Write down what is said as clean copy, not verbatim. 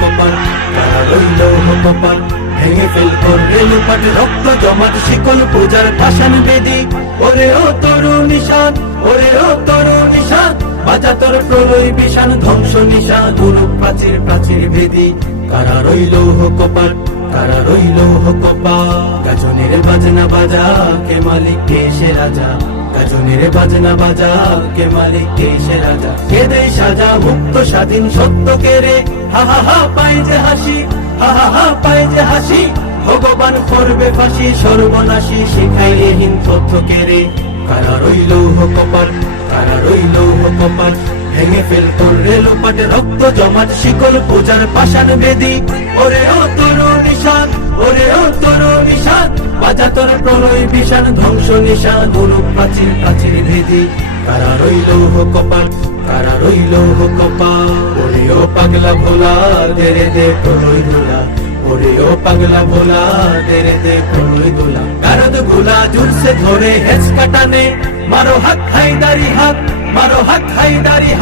কপাল, কারা রইল কপাল। ভেঙে ফেল করবে লুপাট, রক্ত জমাট শিকল পূজার পাষাণ বেদি। ওরে ও তরু নিশান, ওরে ও তরু নিশান, বাজা তোর প্রলয় বিষাণ ধ্বংস নিশান, গুরু প্রাচীর প্রাচীর ভেদি। কারা রইল কপাল, কারা রইল কপাল। গাজনের বাজনা বাজা, কে মালিক কে সে রাজা। গাজনের বাজনা বাজা, কে মালিক কে সে রাজা। কে দেয় সাজা মুক্ত স্বাধীন সত্য কে রে, হা হা হা পায় যে হাসি, হা হা হা পায় যে হাসি। ভগবান করবে ফাঁসি সর্বনাশী, শিখাইলে হীন তথ্য কে রে। কারা রইল কপাল, কারা রইল কপাল। ভেঙে ফেল করবে লোপাট, রক্ত জমাট শিকল পূজার পাষাণ বেদি। ওরে ও তরু নিশান, ওরে ও তরু নিশান, বাজা তোর প্রলয় বিষাণ ধ্বংস নিশান, গুরু প্রাচীর প্রাচীর ভেদি। কারা রইল কপাল, কারা রইল কপাল। ওরে ও পাগলা ভোলা, তেরে দে প্রলয় দোলা। ওরে ও পাগলা ভোলা, তেরে দে প্রলয় দোলা। গারদ গোলা জুড়ছে ধরে হেঁচ কাটানে, মারো হাত হাইদারি হাত, মারো হাত হাইদারি হাত।